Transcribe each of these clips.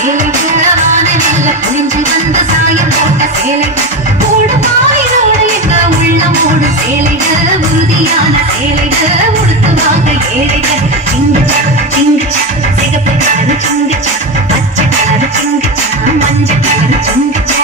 சேலைகள் வானவில்ல புரிஞ்சு வந்த சாயம் போட்ட சேலைகள் ஓடு பாயினோடு எங்க உள்ளமோடு சேலைகள் உறுதியான சேலைகள் உடுத்துவாங்க ஏழைகள் சிங்குச்சா சிங்குச்சா சிகப்பு கலரு சிங்குச்சா பச்சை கலரு சிங்குச்சா மஞ்சள் கலரு சிங்குச்சா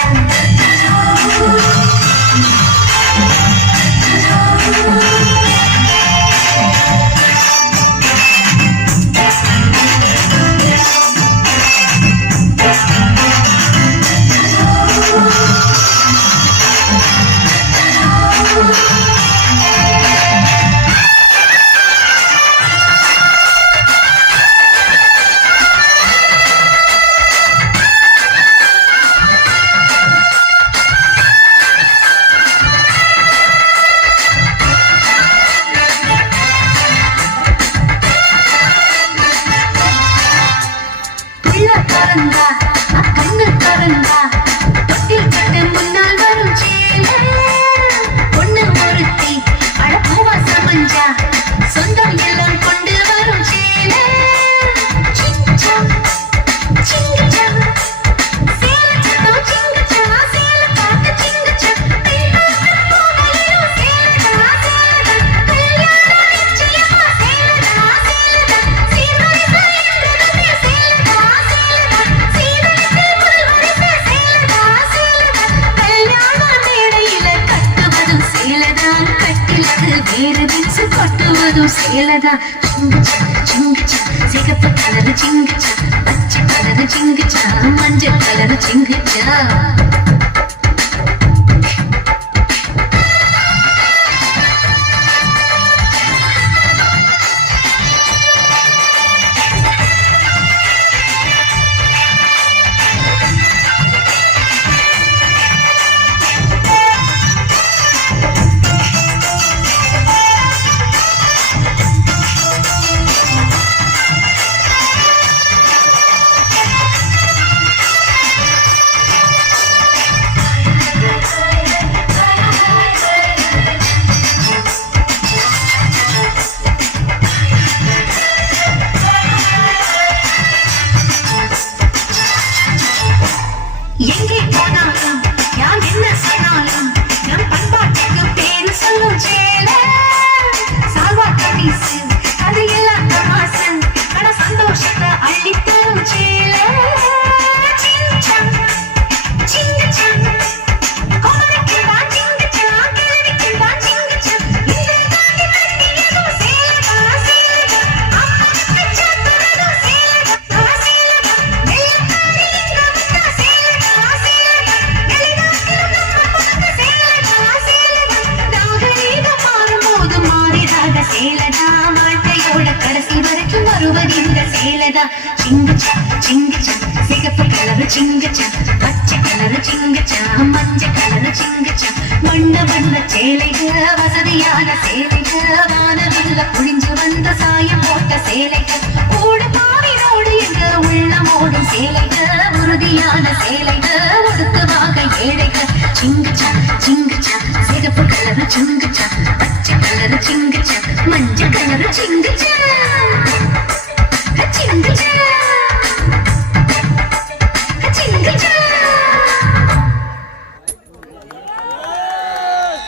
கண்ணு திறந்தா தொட்டில் கட்டு முன்னால் வரும் சேலை பொண்ணு ஒருத்தி அழப்பூவா சமஞ்சா சொந்தம் எல்லாம் கொண்டு வரும் சேலை சிங்கச்சா சிங்கச்சா சேல சத்தம் சிங்கச்சா சேல காட்டு சிங்கச்சா போகையிலும் சேலடா சேலடா கல்யாண நிச்சயமா சேலடா சேலடா சீர்வரிசை என்றதுமே சேலடா கொட்டுவதும் சேலதா சிங்குச்சா சிங்குச்சா சிகப்பு கலரு சிங்குச்சா பச்சை கலரு சிங்குச்சா மஞ்சள் கலரு சிங்குச்சா எங்கே போனாலும் யார் என்ன சொன்னாலும் நம் பண்பாட்டுக்கு பேரு சொல்லும் சேலை சால்வா கணீசு அது எல்லாம் தமாசு ஆனா சந்தோஷத்தை அள்ளித்தரும் சேலை சிங்கச்சா சிங்கச்சா கோமரைக்கு தான் சிங்கச்சா கிழவிக்கு தான் சிங்கச்சா இந்த காட்டி கட்டியதோ சேலதா சேலதா அம்மாவுக்கு சாத்துறதோ சேலதா சேலதா வெள்ளக்காரி இங்க வந்தா சேலதா சேலதா மாட்டையோட கடைசி வரைக்கும் வருவது இந்த சேலதா சிங்குச்சா சிங்குச்சா சிகப்பு கலரு சிங்குச்சா பச்சை கலரு சிங்குச்சா மஞ்சள் கலரு சிங்குச்சா வண்ண வண்ண சேலைகள் வசதியான சேலைகள் வானவில்ல புழிஞ்சு வந்த சாயம் போட்ட சேலைகள் ஓடு பாவினோடு எங்க உள்ளமோடும் சேலைகள் உறுதியான சேலைகள்